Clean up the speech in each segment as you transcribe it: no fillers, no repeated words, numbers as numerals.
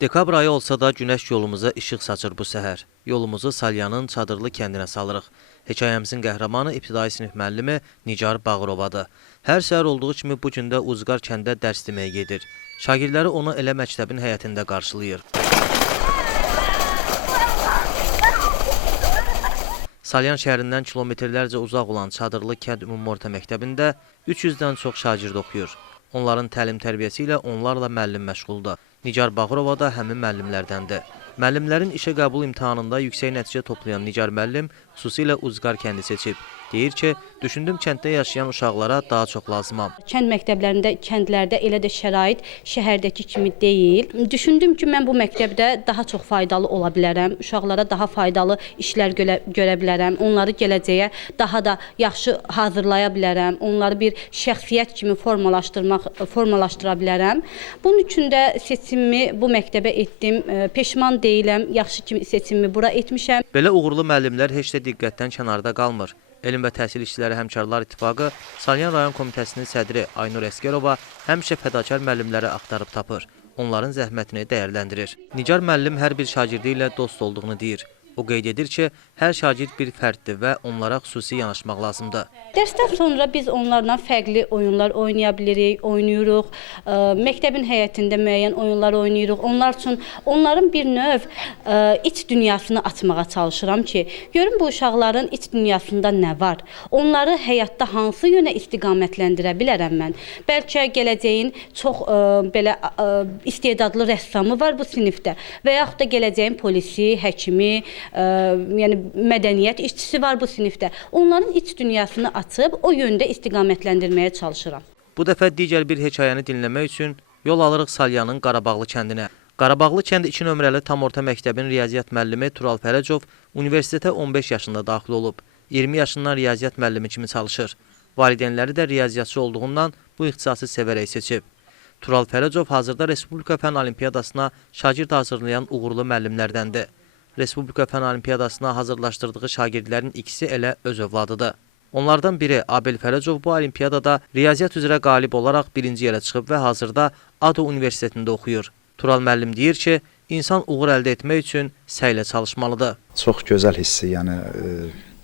Dekabr ayı olsa da günəş yolumuza işıq saçır bu səhər. Yolumuzu Salyanın Çadırlı kəndinə salırıq. Hekayəmizin qəhrəmanı ibtidai sinif müəllimi Nigar Bağırovadır. Hər səhər olduğu kimi bu gün də Uzqar kəndə dərs deməyə gedir. Şagirdləri onu elə məktəbin həyətində qarşılayır. Salyan şəhərindən kilometrlərcə uzaq olan Çadırlı kənd ümumi orta məktəbində 300-dən çox şagird oxuyur. Onların təlim-tərbiyəsi ilə onlarla müəllim məşğuldur. Nigar Bağırova da həmin müəllimlərdəndir. Müəllimlərin işə qəbul imtahanında yüksək nəticə toplayan Nigar müəllim xüsusilə Uzqar kəndi seçib. Deyir ki, düşündüm kənddə yaşayan uşaqlara daha çox lazımam. Kənd məktəblərində, kəndlərdə elə də şərait şəhərdəki kimi deyil. Düşündüm ki, mən bu məktəbdə daha çox faydalı ola bilərəm. Uşaqlara daha faydalı işlər görə bilərəm. Onları gələcəyə daha da yaxşı hazırlaya bilərəm. Onları bir şəxsiyyət kimi formalaşdıra bilərəm. Bunun üçün də seçimimi bu məktəbə etdim. Peşman deyiləm, yaxşı kimi seçimimi bura etmişəm. Belə uğurlu müəllimlər heç də diqqətdən kənarda qalmır. Elm və Təhsil İşçiləri Həmkarlar İttifaqı Salyan rayon komitəsinin sədri Aynur Əsgərova həmişə fədakar müəllimləri axtarıb tapır. Onların zəhmətini dəyərləndirir. Nigar müəllim hər bir şagirdi ilə dost olduğunu deyir. O qeyd edir ki, hər şagird bir fərddir və onlara xüsusi yanaşmaq lazımdır. Dərsdən sonra biz onlarla fərqli oyunlar oynaya bilirik, oynayırıq. Məktəbin həyətində müəyyən oyunlar oynayırıq. Onlar üçün onların bir növ iç dünyasını açmağa çalışıram ki, görün bu uşaqların iç dünyasında nə var? Onları həyatda hansı yönə istiqamətləndirə bilərəm mən? Bəlkə gələcəyin çox belə istedadlı rəssamı var bu sinifdə və yaxud da gələcəyin polisi, həkimi, yəni mədəniyyət işçisi var bu sinifdə. Onların iç dünyasını açıb o yöndə istiqamətləndirməyə çalışıram. Bu dəfə digər bir hekayəni dinləmək üçün yol alırıq Salyanın Qarabağlı kəndinə. Qarabağlı kənd 2 nömrəli tam orta məktəbin riyaziyyat müəllimi Tural Fərəcov universitetə 15 yaşında daxil olub. 20 yaşından riyaziyyat müəllimi kimi çalışır. Valideynləri də riyaziyyatçı olduğundan bu ixtisası sevərək seçib. Tural Fərəcov hazırda Respublika Fənn Olimpiyadasına şagird hazırlayan uğurlu müəllimlərdəndir. Respublika Fənn Olimpiyadasına hazırlaşdırdığı şagirdlərin ikisi elə öz övladıdır. Onlardan biri Abel Fərəcov bu olimpiyadada riyaziyyat üzrə qalib olaraq birinci yerə çıxıb və hazırda ADO Universitetində oxuyur. Tural müəllim deyir ki, insan uğur əldə etmək üçün səylə çalışmalıdır. Çox gözəl hissi, yəni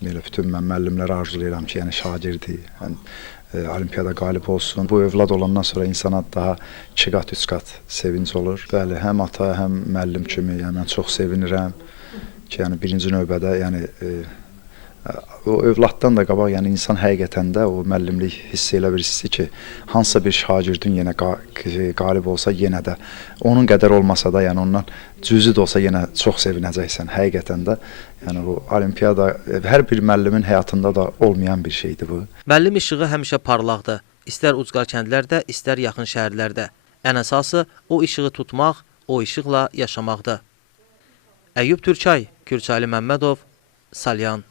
bütün mən müəllimlərə arzulayıram ki, yəni şagirdi, olimpiyada qalib olsun. Bu övlad olandan sonra insana daha 2 qat, 3 qat sevinc olur. Bəli, həm ata, həm müəllim kimi, yəni mən çox sevinirəm ki, yəni birinci növbədə, yəni o övladdan da qabaq, yəni insan həqiqətən də o müəllimlik hissi elə bir hissi ki, hansısa bir şagirdin yenə qalib olsa, yenə də onun qədər olmasa da, yəni ondan cüzi də olsa yenə çox sevinəcəksən həqiqətən də. Yəni o olimpiyada hər bir müəllimin həyatında da olmayan bir şeydir bu. Müəllim işığı həmişə parlaqdır. İstər ucqar kəndlərdə, istər yaxın şəhərlərdə. Ən əsası o işığı tutmaq, o işıqla yaşamaqdır. Əyyub Türkay, Kürçaylı Məmmədov, Salyan.